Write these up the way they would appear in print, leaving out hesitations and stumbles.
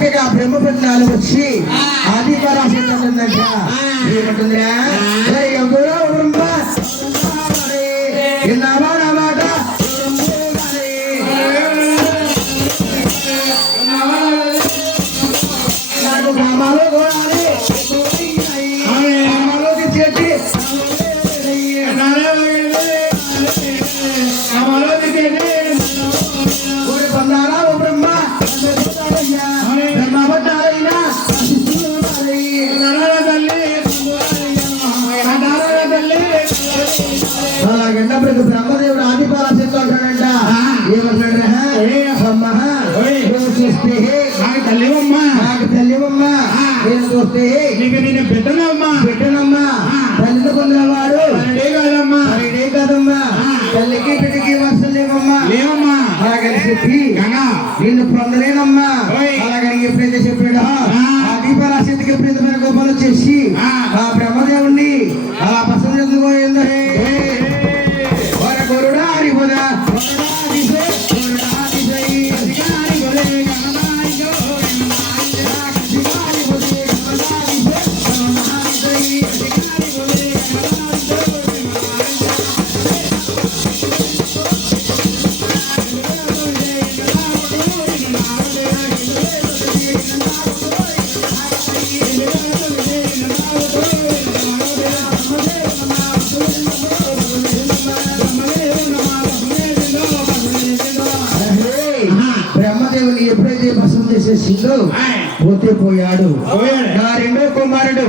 చక్కగా బ్రహ్మపట్నాలు వచ్చి ఆది పరాశక్తి ఉంటుందంట. ఏమంటుందిరా ఎవరో బ్రహ్మ విన్నావా నా మాట నాకు గ్రామాలు కోరాలి గ్రామాలోకి చేసి పొందాలా ఓ బ్రహ్మ బ్రహ్మపట్నాలైనా అలాగన్నప్పుడు బ్రహ్మదేవుడు ఆది పరాశక్తి అంటాడంట. ఏమన్నాడు చూస్తే నాకు తల్లివమ్మా నేను చూస్తే నేను పెట్టనమ్మా తల్లిని పొందినవాడు అదే కాదమ్మా తల్లికి బిడ్డకి వర్షం లేవమ్మా అలాగని చెప్పి నిన్ను పొందలేనమ్మా అలాగని ఎప్పుడైతే చెప్పాడో ఆది పరాశక్తికి ఎప్పుడైతే గోపాలు చేసి ఆ బ్రహ్మదేవుణ్ణి అలా పసంద చెందుకోయిందో గోరుడా హరిపోదా బ్రహ్మదేవుని ఎప్పుడైతే భస్మం చేసేసిందో పోతే పోయాడు. నా రెండో కుమారుడు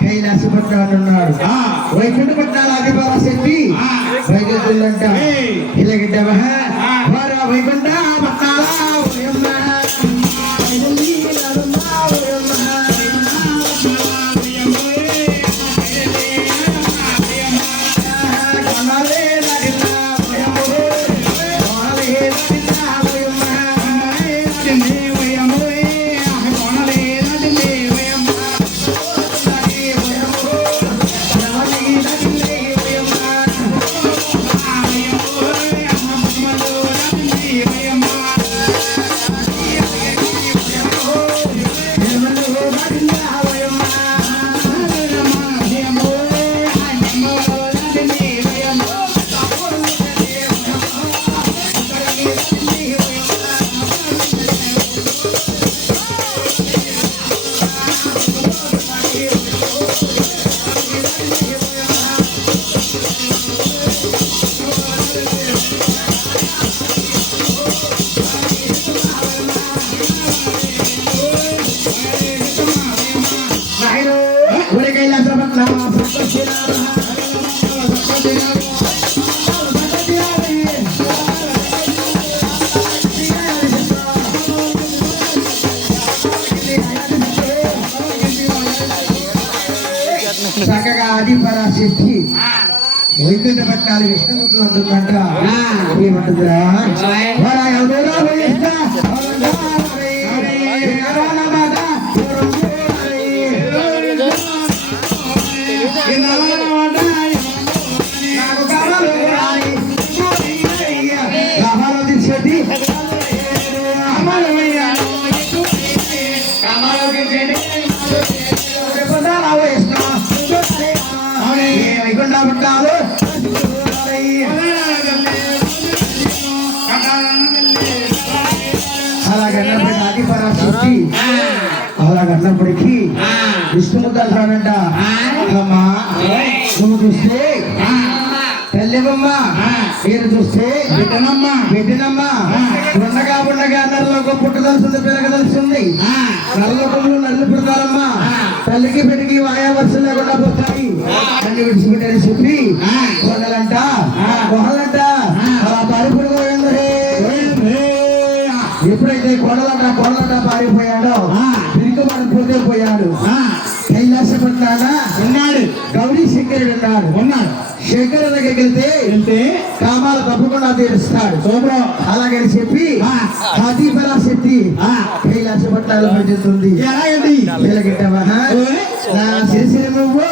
కైలాసపట్నాడు వైకుంఠ పట్నాలు ఆది పరాశక్తి వైకుంఠంట ఇలాగ వైకుంఠ పట్నాల చక్కగా ఆది పరాశక్తి వైకుంఠ పట్టాలు విష్ణుమూర్తులు అంటుందంట. ఏమంటుందిరా వైకుంఠ పట్టాలు అలాగన్నప్పటికీ ఆది పరాశక్తి అలాగన్నప్పటికీ విష్ణుమూర్తి అంటాడంట. అమ్మా నువ్వు చూస్తే తల్లివమ్మా మీరు చూస్తే బిడ్డనమ్మా ఉండగా నల్లకు పుట్టదలుస్తుంది పెరగదలుస్తుంది నల్లకంలో నల్లు పుడతారమ్మా తల్లికి బిడ్డకి వాయా వర్షం లేకుండా పోతాయి అన్ని విడిచిపెట్టారని చెప్పి కొనలంట అలా పారిపోయింది. ఎప్పుడైతే కోడలంట పారిపోయాడో తిరిగి మనం పోతే పోయాడు. కైలాసపట్నాన ఉన్నాడు గౌరీ శంకరుడు ఉన్నాడు. శంకరు దగ్గరికి వెళ్తే కామాలు తప్పకుండా తీరుస్తాడు. అలాగని చెప్పి ఆది పరాశక్తి కైలాసపట్నాలు పెంచుతుంది. సిరిసిరి నువ్వు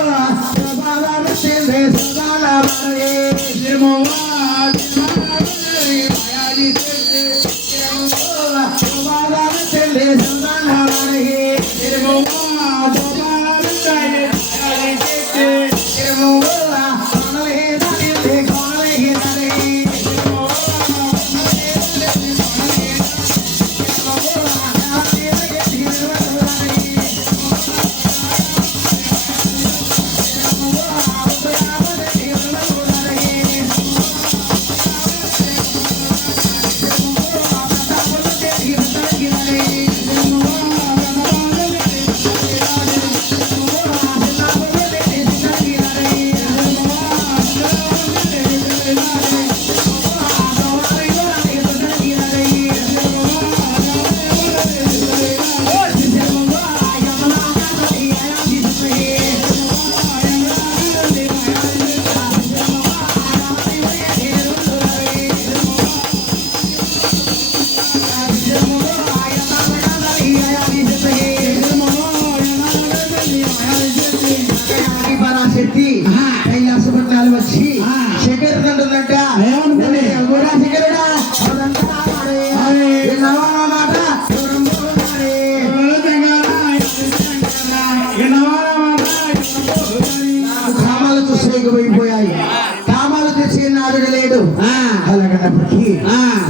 నాదుడు లేడు. ఆ. అలాగన్నప్పటికీ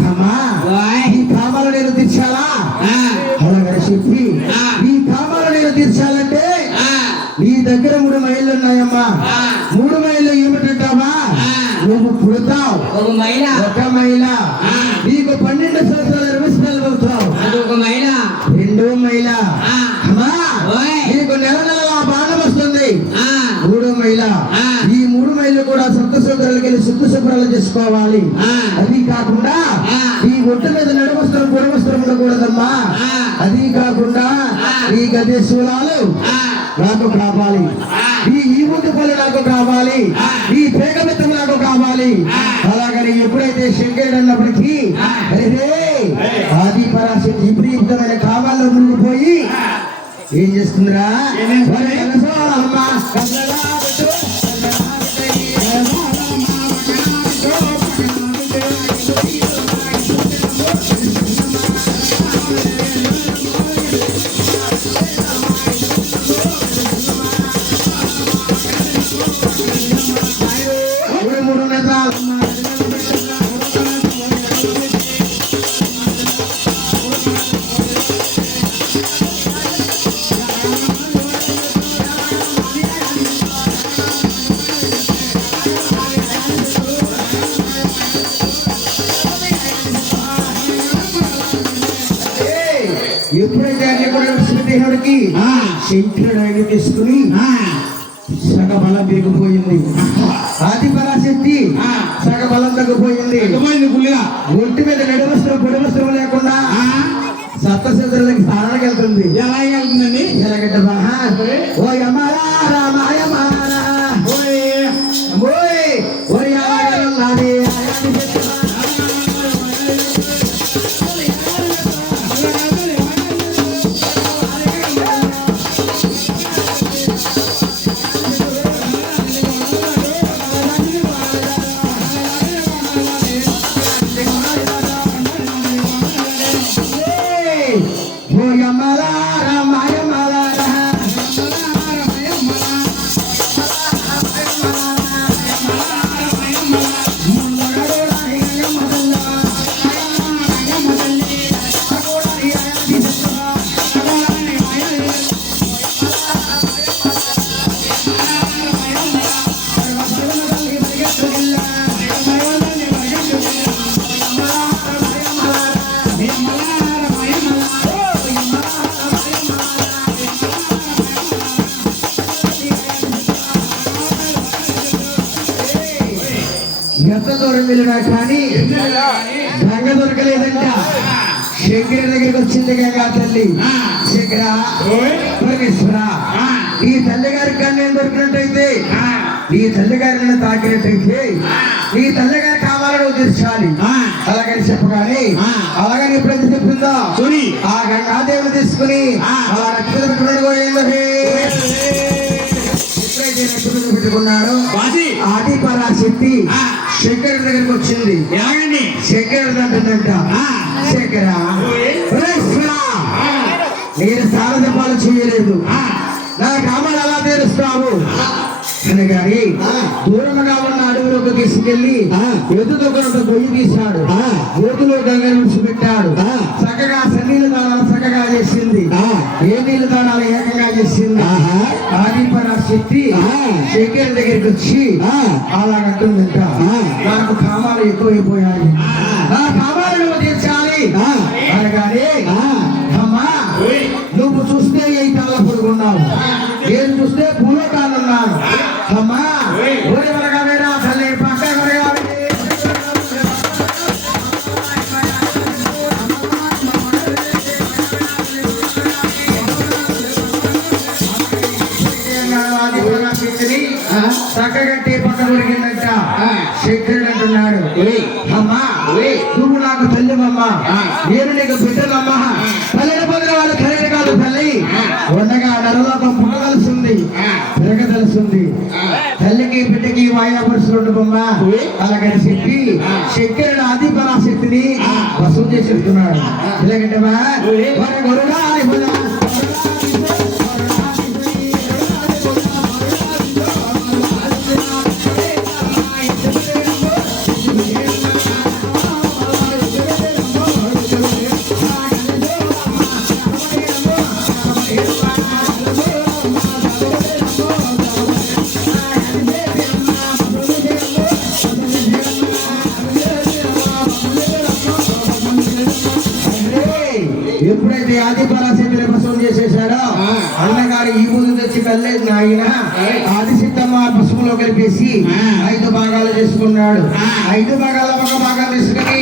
అమ్మా ఈ కామాలు నేను తీర్చాలా? అలాగని చెప్పి ఈ కామాలు నేను తీర్చాలంటే నీ దగ్గర 3 మైళ్ళు ఉన్నాయమ్మా. 3 మైళ్ళు ఏమిటంటావా? నువ్వు పుడతావు ఒక మైల, ఒక మైల, నీకు 12 సంవత్సరాలు 20 సంవత్సరాలు అవుతావు, అదొక మైల. 2 మైల, అమ్మా నీకు నెల నెలలా బాణం వస్తుంది, 3 మైల. ఈ 3 మైళ్ళు కూడా సొంత సోదరులకి వెళ్ళి శుద్ధ శుభ్రాలు చేసుకోవాలి. అది కాకుండా ఈ ఒట్టు మీద నడువస్త్రం పొడవస్త్రం ఉండకూడదమ్మా. అది కాకుండా ఈ గదే శూలాలు నాకు కావాలి, ఈ ముందు పళ్ళు నాకు కావాలి, ఈ పేగమిత్తం నాకు కావాలి. అలాగని ఎప్పుడైతే శంకరుడు అన్నప్పటికీ ఆది పరాశక్తి విపరీతమైన కామాల్లో మునిగిపోయి ఏం చేస్తుందిరా? అమ్మా ఎప్పుడైతే అన్ని కూడా విడిచిపెట్టేవాడికి శంకరుడు ఆయన తీసుకుని సగ బలం దిగిపోయింది. ఆది పరాశక్తి సగ బలం తగ్గిపోయింది. ఒంటి మీద నడువస్త్రం పొడివస్త్రం లేకుండా సప్తశత్రులకి స్థానానికి వెళ్తుంది. ఎలా వెళ్తుందండి? ఎలాగంటే ఓ యమారా రామాయమారా ఎంత దూరం వెళ్ళినా కానీ గంగ దొరకలేదంట. శంకరుడి దగ్గరికి వచ్చింది గంగా తల్లి. శంకర పరమేశ్వర, ఈ తల్లి గారికి కన్ను దొరికినట్టయితే, ఈ తల్లి గారిని తాకినట్టయితే ఈ తల్లి గారి కావాలని తీర్చాలి. అలాగని చెప్పగానే అలాగని ఎప్పుడైతే చెప్తుందో ఆ గంగాదేవిని తీసుకుని అలా పెట్టుకున్నాడు. ఆది పరాశక్తి శంకరుడి దగ్గరికి వచ్చింది. శంకరుడు అంటుందంట, శంకర నేను సారథపాలు చేయలేదు, నా కామాలు ఎలా తీరుస్తావు అని గాని దూరంగా ఉన్న అడవిలోకి తీసుకెళ్లి ఎదుతో కొంత గొయ్యి తీశాడు. గోతులో గంగను విడిచిపెట్టాడు. చక్కగా సన్నీళ్ళ దానాలు చక్కగా చేసింది. ఏ నీళ్ళ దానాలు ఏకంగా చేసింది. ఆది పరాశక్తి శంకరుడి దగ్గరికి వచ్చి అలాగంటుందంట, నాకు కామాలు ఎక్కువైపోయాయి, నా కామాలు నువ్వు తీర్చాలి అనగానే అమ్మా నువ్వు చూస్తే ఈ తల పొడుగున్నావు, నేను చూస్తే భూలోకాలున్నాను. అమ్మా ఊరి వరగా వేరా తల్లి పక్క వరగా చక్కగట్టి పక్క దొరికిందంట. శంకరుడు అంటున్నాడు, అమ్మా నువ్వు నాకు తల్లివమ్మా, నేను నీకు బిడ్డనమ్మా. తల్లిని పొందిన వాళ్ళు ఖరీదు కాదు తల్లి, ఉండగా నరలోకం పుట్టదలుస్తుంది, తిరగదలుస్తుంది. తల్లికి బిడ్డకి వాయాపరుషులు ఉండబమ్మా. అలాగని చెప్పి శంకరుడు ఆది పరాశక్తిని వసూలు చేసి చెప్తున్నాడు. ఎందుకంటే ఎప్పుడైతే ఆది పరాశక్తిని భస్మం చేసేసాడో అన్నగారు ఈ బుద్ధి తెచ్చి కల్లేదు నాయన ఆది సిద్ధమ్మ పసుపులో కలిపేసి 5 భాగాలు చేసుకున్నాడు. 5 భాగాల ఒక భాగం తీసుకుని